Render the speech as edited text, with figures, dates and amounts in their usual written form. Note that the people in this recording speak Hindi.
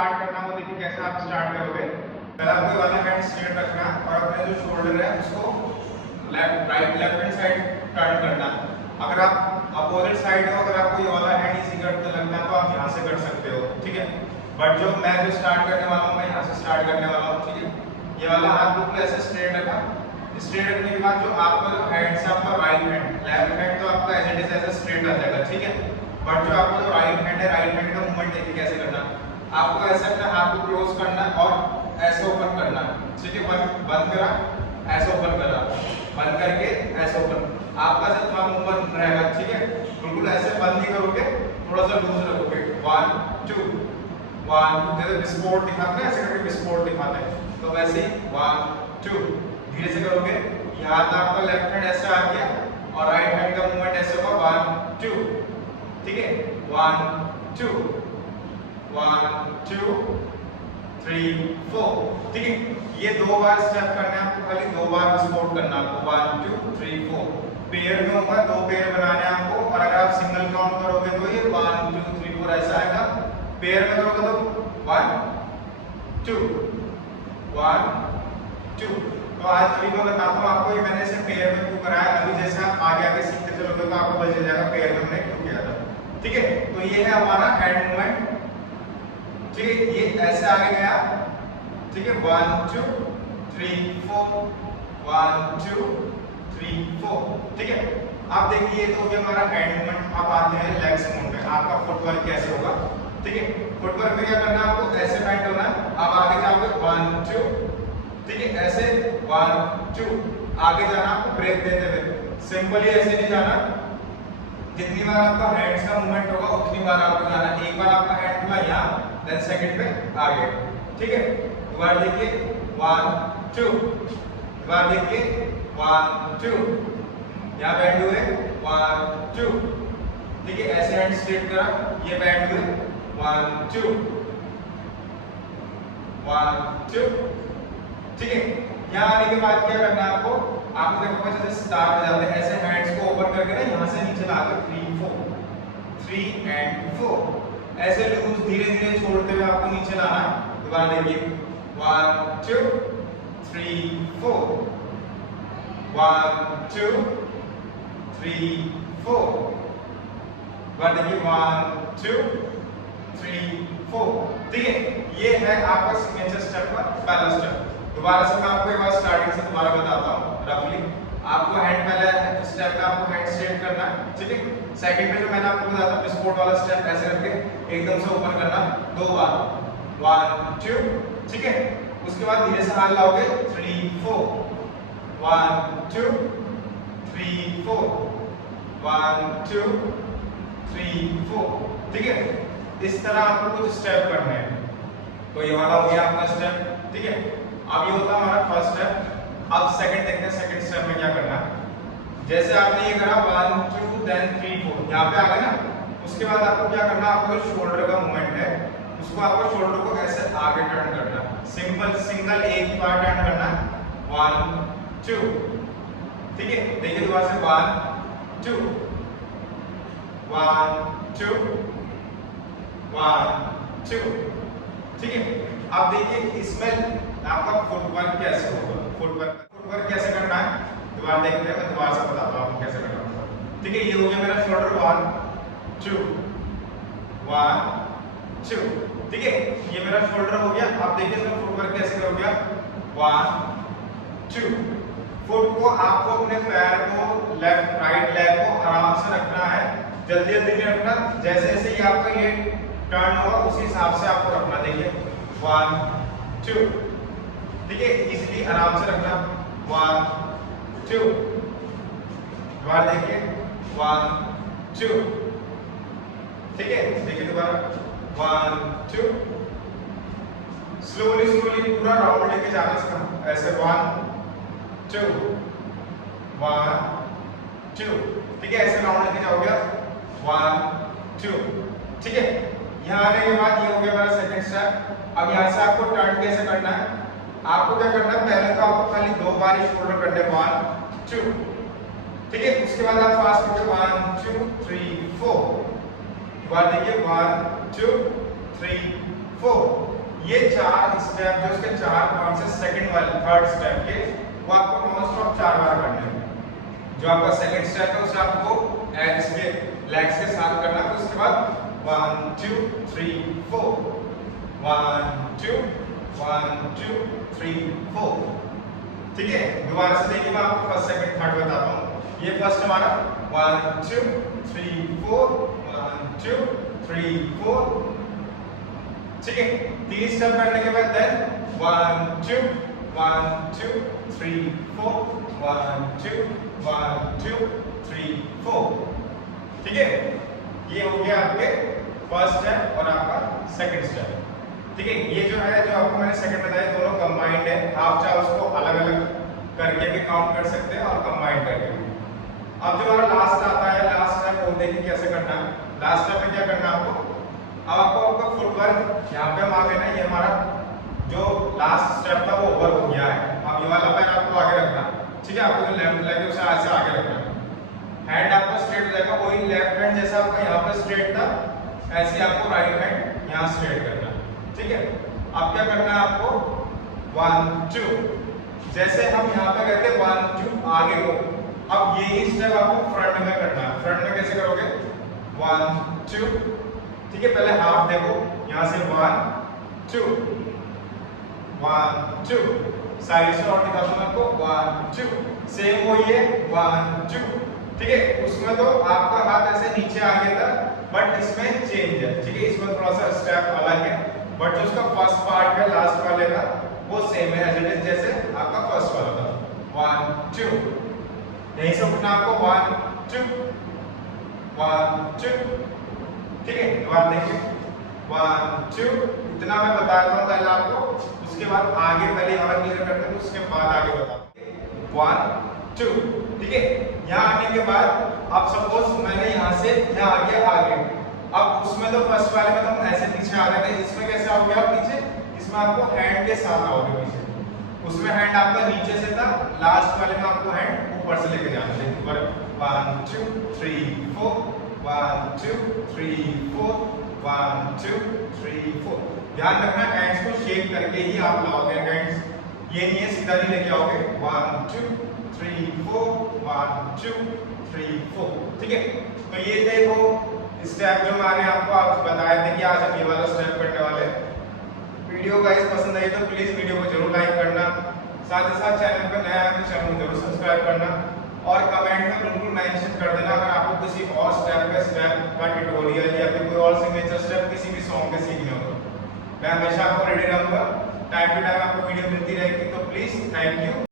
स्टार्ट करना वो देखिए कैसे आप स्टार्ट करोगे। पहले आपको वाला हैंड स्ट्रेट रखना और अपने जो शोल्डर है उसको लेफ्ट हैंड साइड टर्न करना। अगर आप अपोजिट साइड हो, अगर आपको ये वाला हैंड इजी करते लगना है तो आप यहाँ से कर सकते हो, ठीक है। बट जो मैं जो स्टार्ट करने वाला हूँ, मैं यहाँ से स्टार्ट करने वाला हूँ, ठीक है। ये वाला हाथ बिल्कुल ऐसे स्ट्रेट रखा। स्ट्रेट रखने के बाद जो आपका जो हैंड से आपका राइट हैंड, लेफ्ट हैंड तो आपका एज इट इज ऐसे स्ट्रेट आ जाएगा, ठीक है। बट जो आपका जो राइट हैंड है, राइट हैंड का मूवमेंट देखिए कैसे करना। आपको ऐसे अपने हाथ को क्लोज करना और ऐसे ओपन करना, ठीक है। बंद करा, ऐसे ओपन करा, बंद करके ऐसे ओपन। आपका जो थंब ऊपर रहेगा, ठीक है। बिल्कुल ऐसे बंद नहीं करोगे, थोड़ा सा लूज रखोगे। 1 2 1 2, जैसे विस्फोट दिखाते हैं ऐसे करके विस्फोट दिखाते हैं, तो वैसे 1 2 धीरे से करोगे। ये हाथ आपका लेफ्ट हैंड ऐसे आ गया और राइट हैंड का मूवमेंट ऐसे होगा 1 2, ठीक है। 1 2 1 2 3 4, ठीक है। ये 2 बार स्टेप करना है आपको, खाली 2 बार विस्फोट करना है आपको। 1 2 3 4 पेयर में होगा, 2 पेयर बनाने हैं आपको। और अगर आप सिंगल काउंट करोगे तो ये 1 2 3 4 ऐसा आएगा। पेयर में करोगे तो 1 2 1 2। तो आज तरीके में बताता हूँ आपको, ये मैंने इसे पेयर में क्यों कराया। अभी जैसे आप आगे आगे सीखते चलोगे तो आपको पता चल जाएगा पेयर में हमने क्यों किया था, ठीक है। तो ये है हमारा हैंड मूवमेंट, ठीक है। ये ऐसे आगे गया, ठीक है। 1 2 3 4 1 2 3 4, ठीक है। आप देखिए ये तो हो गया हमारा हैंड मूवमेंट। अब आते हैं लेग्स मूवमेंट में। आपका फुटवर्क कैसे होगा, ठीक है। फुटवर्क में क्या करना है आपको, ऐसे बेंड होना है। अब आगे जाओगे 1 2, ठीक है। ऐसे 1 2 आगे जाना आपको ब्रेक देते हुए, सिंपली ऐसे नहीं जाना। जितनी बार आपका हैंड्स का मूवमेंट होगा उतनी बार आपको जाना। एक बार आपका हैंड खुला यहाँ, देन सेकंड पे आगे, ठीक है। दोबारा देखिए 1 2, दोबारा देखिए 1 2, यहाँ बैंड हुए 1 2, ठीक है। ऐसे हैंड स्ट्रेट करा, ये बैंड हुए 1 2 1 2, ठीक है। यहाँ आने के बाद क्या करना है आपको, आपको देखोगे जैसे स्टार पे जाते हैं, ऐसे हैंड्स को ओपन करके ना यहाँ से नीचे लाकर 3 4 3 एंड 4 ऐसे लूज धीरे धीरे छोड़ते हुए आपको नीचे लाना है। दोबारा देखिए 1 2 3 4 1 2 3 4, दोबारा देखिए 1 2 3 4, ठीक है। ये है आपका सिग्नेचर स्टेप का पहला स्टेप। दोबारा से मैं आपको एक बार स्टार्टिंग से दोबारा बताता हूँ रफली। आपको हैंड पहले स्टेप में आपको हैंड स्ट्रेट करना है, ठीक है। सेकंड में जो मैंने आपको बताया था विस्फोट वाला स्टेप, ऐसे करके एकदम से ओपन करना 2 बार 1 2, ठीक है। उसके बाद धीरे से हाथ लाओगे 3 4 1 2 3 4 1 2 3 4, ठीक है। इस तरह आपको कुछ स्टेप करने हैं। तो ये वाला हो गया आपका स्टेप, ठीक है। अब ये होता है हमारा फर्स्ट स्टेप। अब सेकंड देखते हैं, सेकंड स्टेप में क्या करना है। जैसे आपने ये करा 1 2 देन 3 4, यहाँ पे आ गए ना। उसके बाद आपको क्या करना है, आपका जो शोल्डर का मूवमेंट है उसको आपको शोल्डर को ऐसे आगे टर्न करना है। सिंपल सिंगल एक ही बार टर्न करना है 1 2, ठीक है। देखिए दोबारा से 1 2 1 2 1 2, ठीक है। अब देखिए इसमें आपका फुटवर्क कैसे होगा। फुटवर्क कैसे करना है दोबारा देखते हैं, मैं दोबारा से बताता हूँ आपको कैसे करना होगा, ठीक है। ये हो गया मेरा शोल्डर 1 2 1 2, ठीक है। ये मेरा शोल्डर हो गया। अब देखिए इसमें फुटवर्क कैसे करोगे, 1 2। फुट को आपको अपने पैर को लेफ्ट राइट लेग को आराम से रखना है, जल्दी जल्दी नहीं रखना। जैसे जैसे ये आपका ये टर्न होगा उसी हिसाब से आपको रखना। देखिए 1 2, ठीक है। इजीली आराम से रखना 1 2, दोबारा देखिए 1 2, ठीक है। देखिए दोबारा 1 2, स्लोली स्लोली पूरा राउंड लेके जाना इसका, ऐसे 1 2 1 2, ठीक है। ऐसे राउंड लेके जाओगे 1 2, ठीक है। यहाँ आने के बाद ये हो गया हमारा सेकंड स्टेप। अब यहाँ से आपको टर्न कैसे करना है, आपको क्या करना है, पहले तो आपको खाली 2 बार शोल्डर करने 1 2, ठीक है। उसके बाद आप फास्ट करोगे 1 2 3 4, दोबारा देखिए 1 2 3 4। ये 4 स्टेप जो उसके 4 कौन से सेकंड वाले थर्ड स्टेप के, वो आपको नॉन स्टॉप 4 बार करने हैं। जो आपका सेकंड स्टेप है उसे आपको इसके लेग्स के साथ करना है। उसके बाद 1 2 3 4, 1 2 1 2 3 4। ठीक है, दोबारा से देखिए, मैं आपको फर्स्ट सेकंड थर्ड बताता हूँ। ये फर्स्ट हमारा 1 2 3 4, 1 2 3 4। ठीक है, 3 स्टेप करने के बाद देन 1 2 1 2 3 4, 1 2 1 2 3 4। ठीक है, ये हो गया आपके फर्स्ट स्टेप और आपका सेकंड स्टेप। ठीक है, ये जो है, जो आपको मैंने सेकंड बताया, दोनों कंबाइंड है। आप चाहे उसको अलग अलग करके भी काउंट कर सकते हैं और कंबाइन करके भी। अब जो हमारा लास्ट आता है, लास्ट स्टेप वो देखिए कैसे करना है। लास्ट स्टेप में क्या करना है आपको, अब आपको आपका फुटवर्क यहाँ पे हम आ गए ना, ये हमारा जो लास्ट स्टेप था वो ओवर हो गया है। अब ये वाला पैर आपको आगे रखना, ठीक है, आपको जो लेफ्ट लेग है उसे ऐसे आगे रखना। हैंड आपका स्ट्रेट हो जाएगा, वही लेफ्ट हैंड जैसा आपका यहाँ पे स्ट्रेट था, ऐसे ही आपको राइट हैंड यहाँ स्ट्रेट करना। ठीक है, अब क्या करना है आपको, 1 2, जैसे हम यहाँ पे कहते हैं 1 2 आगे को, अब यही स्टेप आपको फ्रंट में करना है। फ्रंट में कैसे करोगे, 1 2। ठीक है, पहले हाफ देखो, यहाँ से 1 2 1 2, साइड से और दिखा दूं आपको, 1 2, सेम वही है 1 2। ठीक है, उसमें तो आपका हाथ ऐसे नीचे आ गया था, बट इसमें चेंज है। ठीक है, इसमें थोड़ा सा स्टेप अलग है, बट जो उसका फर्स्ट पार्ट है लास्ट वाले का वो सेम है एज इट इज जैसे आपका फर्स्ट वाला था। 1 2, यहीं से उठना आपको, 1 2 1 2। ठीक है, दोबारा देखिए, 1 2, इतना मैं बता रहा हूँ पहले आपको, उसके बाद आगे पहले हमारा क्लियर करते हैं, उसके बाद आगे बताते। 1 2। ठीक है, यहाँ आने के बाद अब सपोज मैंने यहाँ से यहाँ आ गया आगे, अब उसमें तो फर्स्ट वाले में तो हम ऐसे पीछे आ गए थे, इसमें कैसे आओगे आप पीछे, इसमें आपको हैंड के साथ आओगे पीछे। उसमें हैंड आपका नीचे से था, लास्ट वाले में आपको हैंड ऊपर से लेके जाना है। ऊपर 1 2 3 4, 1 2 3 4, 1 2 3 4। ध्यान रखना, हैंड्स को शेक करके ही आप लाओगे हैंड्स, ये नहीं है सीधा नहीं लेके आओगे। 1 2 3 4, 1 2 3 4। ठीक है, तो ये देखो स्टेप जो मैंने आपको आप बताए थे कि आज हम ये वाला स्टेप करने वाले हैं। वीडियो गाइस पसंद आई तो प्लीज वीडियो को जरूर लाइक करना, साथ ही साथ चैनल पर नया है तो चैनल को जरूर सब्सक्राइब करना, और कमेंट में बिल्कुल मेंशन कर देना अगर आपको किसी और स्टेप का ट्यूटोरियल या फिर कोई और सिग्नेचर स्टेप किसी भी सॉन्ग के सीखने हो तो मैं हमेशा आपको रेडी रहूंगा। टाइम टू टाइम आपको वीडियो मिलती रहेगी, तो प्लीज थैंक यू।